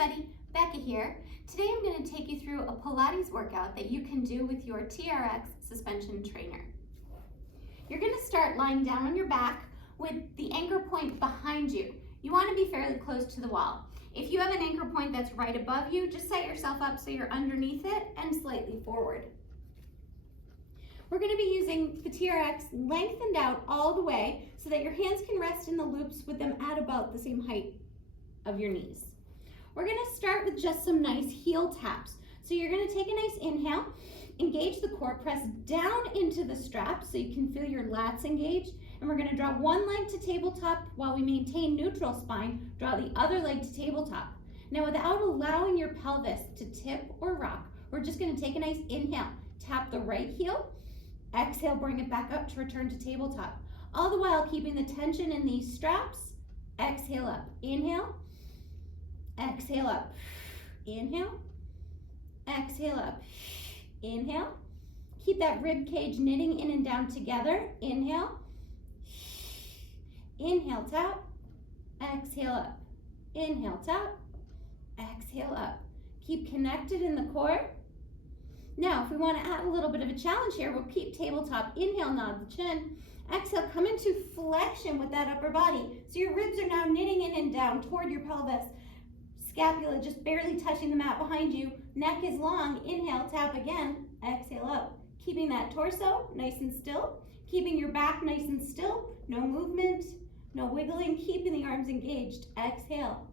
everybody, Becca here. Today I'm going to take you through a Pilates workout that you can do with your TRX suspension trainer. You're going to start lying down on your back with the anchor point behind you. You want to be fairly close to the wall. If you have an anchor point that's right above you, just set yourself up so you're underneath it and slightly forward. We're going to be using the TRX lengthened out all the way so that your hands can rest in the loops with them at about the same height of your knees. We're going to start with just some nice heel taps. So you're going to take a nice inhale, engage the core, press down into the straps so you can feel your lats engage, and we're going to draw one leg to tabletop while we maintain neutral spine, draw the other leg to tabletop. Now without allowing your pelvis to tip or rock, we're just going to take a nice inhale, tap the right heel, exhale, bring it back up to return to tabletop. All the while keeping the tension in these straps. Exhale up, inhale, exhale up, inhale, exhale up, inhale. Keep that rib cage knitting in and down together. Inhale, inhale, tap, exhale up, inhale, tap, exhale up. Keep connected in the core. Now, if we want to add a little bit of a challenge here, we'll keep tabletop. Inhale, nod the chin. Exhale, come into flexion with that upper body. So your ribs are now knitting in and down toward your pelvis. Scapula just barely touching the mat behind you. Neck is long. Inhale, tap again. Exhale up. Keeping that torso nice and still. Keeping your back nice and still. No movement, no wiggling. Keeping the arms engaged. Exhale.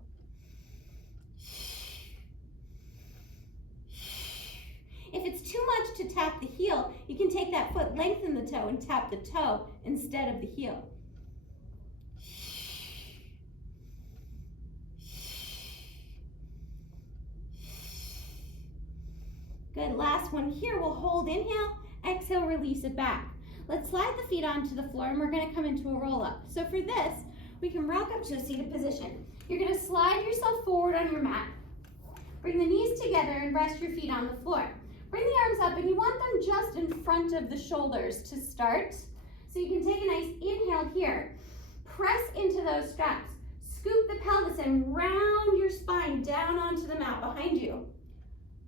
If it's too much to tap the heel, you can take that foot, lengthen the toe, and tap the toe instead of the heel. Good, last one here. We'll hold, inhale, exhale, release it back. Let's slide the feet onto the floor and we're gonna come into a roll up. So for this, we can rock up to a seated position. You're gonna slide yourself forward on your mat. Bring the knees together and rest your feet on the floor. Bring the arms up and you want them just in front of the shoulders to start. So you can take a nice inhale here. Press into those straps. Scoop the pelvis and round your spine down onto the mat behind you.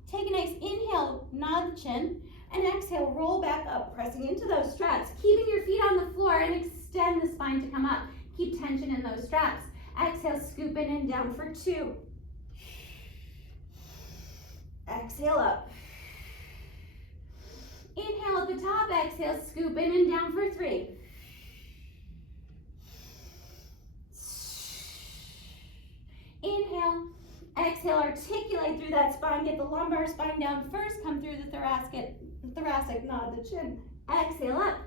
Take a nice inhale, nod the chin, and exhale, roll back up, pressing into those straps, keeping your feet on the floor and extend the spine to come up. Keep tension in those straps. Exhale, scoop in and down for 2. Exhale up. Inhale at the top, exhale, scoop in and down for 3. Inhale, exhale, articulate through that spine, get the lumbar spine down first, come through the thoracic, nod the chin. Exhale up.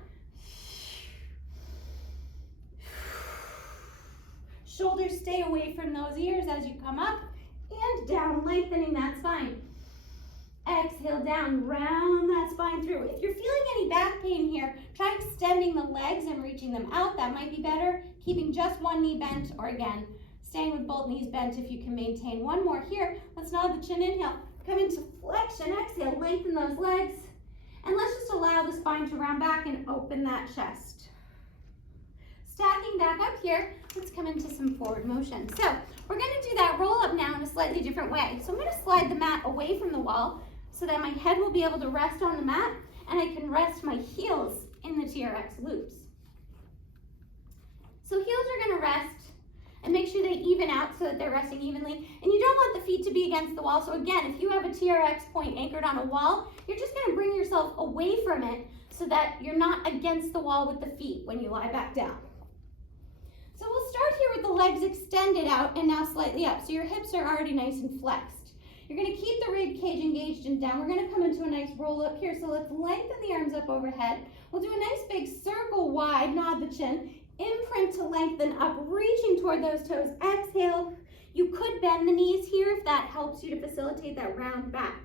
Shoulders stay away from those ears as you come up and down, lengthening that spine. Exhale down, round that spine through. If you're feeling any back pain here, try extending the legs and reaching them out. That might be better. Keeping just one knee bent, or again, staying with both knees bent if you can maintain. One more here. Let's nod the chin, inhale. Come into flexion, exhale, lengthen those legs. And let's just allow the spine to round back and open that chest. Stacking back up here, let's come into some forward motion. So we're gonna do that roll up now in a slightly different way. So I'm gonna slide the mat away from the wall so that my head will be able to rest on the mat and I can rest my heels in the TRX loops. So heels are gonna rest and make sure they even out so that they're resting evenly. And you don't want the feet to be against the wall. So again, if you have a TRX point anchored on a wall, you're just gonna bring yourself away from it so that you're not against the wall with the feet when you lie back down. So we'll start here with the legs extended out and now slightly up. So your hips are already nice and flexed. You're gonna keep the rib cage engaged and down. We're gonna come into a nice roll up here. So let's lengthen the arms up overhead. We'll do a nice big circle wide, nod the chin, imprint to lengthen up, reaching toward those toes. Exhale. You could bend the knees here if that helps you to facilitate that round back.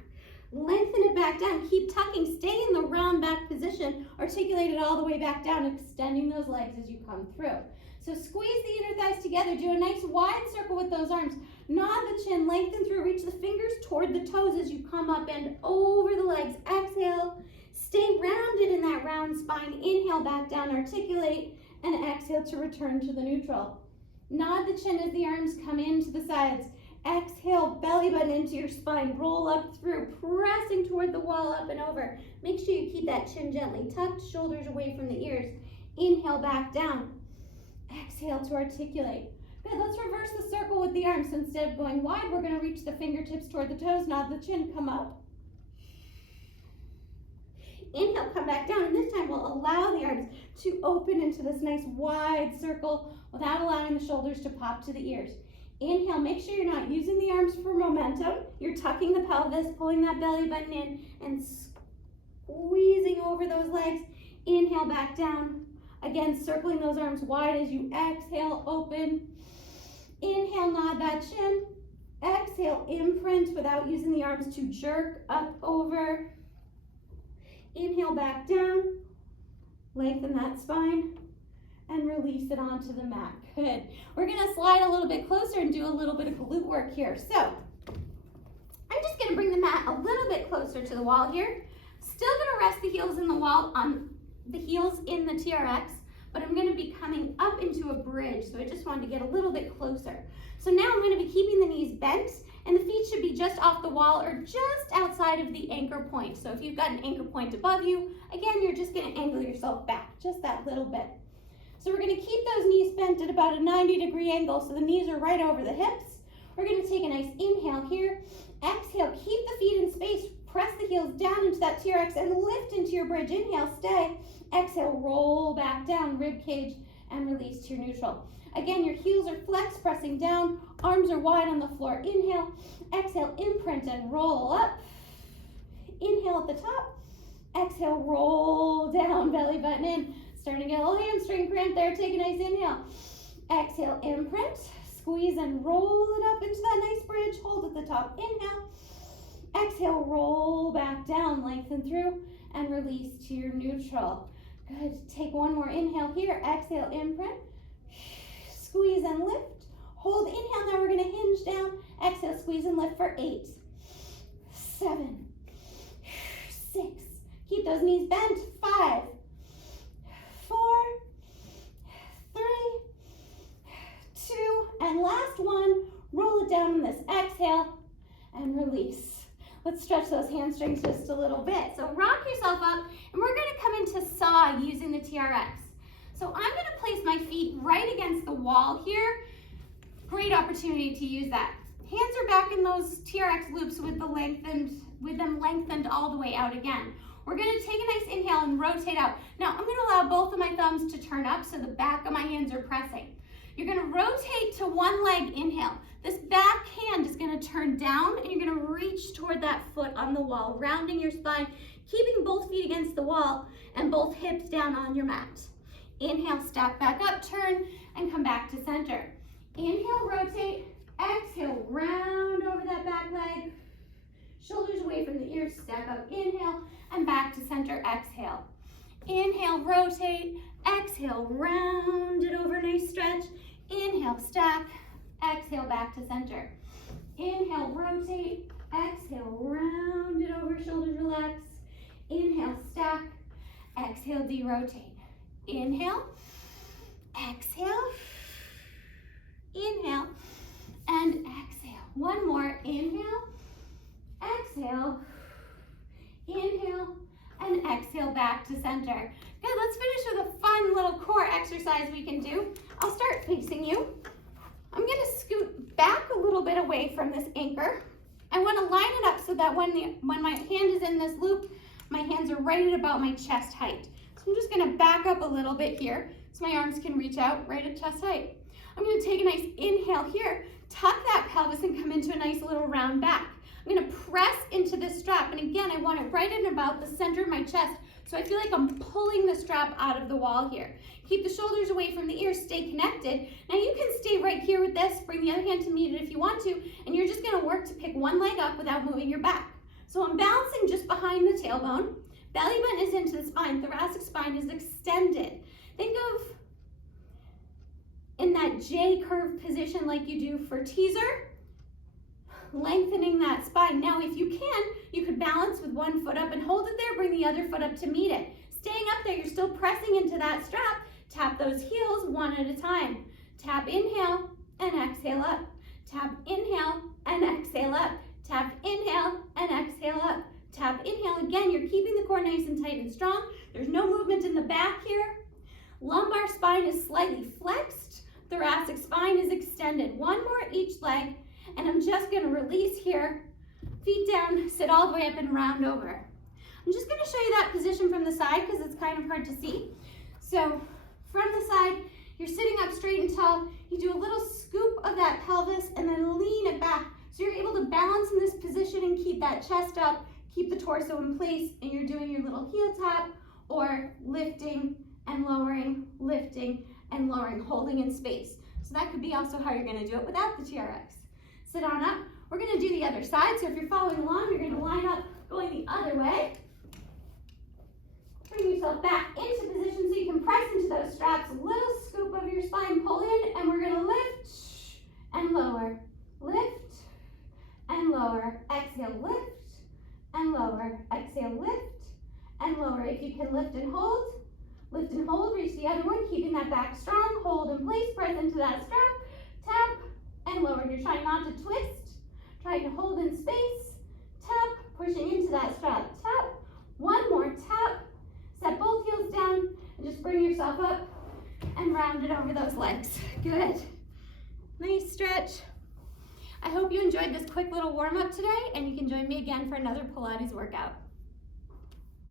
Lengthen it back down, keep tucking, stay in the round back position, articulate it all the way back down, extending those legs as you come through. So squeeze the inner thighs together, do a nice wide circle with those arms. Nod the chin, lengthen through, reach the fingers toward the toes as you come up and over the legs. Exhale, stay rounded in that round spine. Inhale, back down, articulate, and exhale to return to the neutral. Nod the chin as the arms come into the sides. Exhale, belly belly button into your spine. Roll up through, pressing toward the wall, up and over. Make sure you keep that chin gently tucked, shoulders away from the ears. Inhale, back down. Exhale to articulate. Good, let's reverse the circle with the arms. So instead of going wide, we're gonna reach the fingertips toward the toes, nod the chin, come up. Inhale, come back down, and this time we'll allow the arms to open into this nice wide circle without allowing the shoulders to pop to the ears. Inhale, make sure you're not using the arms for momentum. You're tucking the pelvis, pulling that belly button in, and squeezing over those legs. Inhale, back down. Again, circling those arms wide as you exhale, open. Inhale, nod that chin. Exhale, imprint without using the arms to jerk up over. Inhale, back down. Lengthen that spine and release it onto the mat. Good. We're gonna slide a little bit closer and do a little bit of glute work here. So I'm just gonna bring the mat a little bit closer to the wall here. Still gonna rest the heels in the wall on the heels in the TRX, but I'm gonna be coming up into a bridge. So I just wanted to get a little bit closer. So now I'm gonna be keeping the knees bent and the feet should be just off the wall or just outside of the anchor point. So if you've got an anchor point above you, again, you're just gonna angle yourself back just that little bit. So we're gonna keep those knees bent at about a 90-degree angle so the knees are right over the hips. We're gonna take a nice inhale here. Exhale, keep the feet in space. Press the heels down into that TRX and lift into your bridge. Inhale, stay. Exhale, roll back down, rib cage, and release to your neutral. Again, your heels are flexed, pressing down. Arms are wide on the floor. Inhale, exhale, imprint and roll up. Inhale at the top. Exhale, roll down, belly button in. Starting to get a little hamstring cramp there. Take a nice inhale. Exhale, imprint. Squeeze and roll it up into that nice bridge. Hold at the top. Inhale. Exhale, roll back down. Lengthen through and release to your neutral. Good. Take one more inhale here. Exhale, imprint. Squeeze and lift. Hold. Inhale. Now we're going to hinge down. Exhale, squeeze and lift for 8, 7, 6. Keep those knees bent. 5, 4, 3, 2, and last one. Roll it down on this. Exhale and release. Let's stretch those hamstrings just a little bit. So rock yourself up, and we're gonna come into saw using the TRX. So I'm gonna place my feet right against the wall here. Great opportunity to use that. Hands are back in those TRX loops with them lengthened all the way out again. We're gonna take a nice inhale and rotate out. Now I'm gonna allow both of my thumbs to turn up so the back of my hands are pressing. You're gonna rotate to one leg, inhale. This back hand is gonna turn down and you're gonna reach toward that foot on the wall, rounding your spine, keeping both feet against the wall and both hips down on your mat. Inhale, stack back up, turn, and come back to center. Inhale, rotate. Exhale, round over that back leg. Shoulders away from the ears, stack up, inhale, and back to center, exhale. Inhale, rotate. Exhale, round it over, nice stretch. Inhale, stack. Exhale, back to center. Inhale, rotate. Exhale, round it over, shoulders relax. Inhale, stack. Exhale, derotate. Inhale, exhale, inhale, and exhale. One more, inhale, exhale, inhale, and exhale back to center. Good, let's finish with a fun little core exercise we can do. I'll start facing you. I'm gonna scoot back a little bit away from this anchor. I wanna line it up so that when my hand is in this loop, my hands are right at about my chest height. So I'm just gonna back up a little bit here so my arms can reach out right at chest height. I'm gonna take a nice inhale here, tuck that pelvis and come into a nice little round back. I'm gonna press into this strap, and again, I want it right in about the center of my chest, so I feel like I'm pulling the strap out of the wall here. Keep the shoulders away from the ears, stay connected. Now you can stay right here with this, bring the other hand to meet it if you want to, and you're just gonna work to pick one leg up without moving your back. So I'm balancing just behind the tailbone. Belly button is into the spine, thoracic spine is extended. Think of in that J curve position like you do for teaser, lengthening that spine. Now, if you can, you could balance with one foot up and hold it there, bring the other foot up to meet it. Staying up there, you're still pressing into that strap. Tap those heels one at a time. Tap, inhale, and exhale up. Tap, inhale, and exhale exhale up, tap, inhale, and exhale up. Tap, inhale. Again, you're keeping the core nice and tight and strong. There's no movement in the back here. Lumbar spine is slightly flexed. Thoracic spine is extended. One more each leg, and I'm just gonna release here. Feet down, sit all the way up and round over. I'm just gonna show you that position from the side because it's kind of hard to see. So from the side, you're sitting up straight and tall. You do a little scoop of that pelvis and then lean it back. So you're able to balance in this position and keep that chest up, keep the torso in place, and you're doing your little heel tap or lifting and lowering, holding in space. So that could be also how you're gonna do it without the TRX. Sit on up. We're gonna do the other side. So if you're following along, you're gonna line up going the other way. Bring yourself back into position so you can press into those straps. A little scoop of your spine, pull in, and we're gonna lift and lower. Lift and lower. Exhale, lift and lower. Exhale, lift and lower. If you can lift and hold, reach the other one, keeping that back strong, hold in place, press into that strap, tap and lower. You're trying not to twist, trying to hold in space, tap, pushing into that strap, tap, one more tap, set both heels down, and just bring yourself up and round it over those legs. Good. Nice stretch. I hope you enjoyed this quick little warm-up today, and you can join me again for another Pilates workout.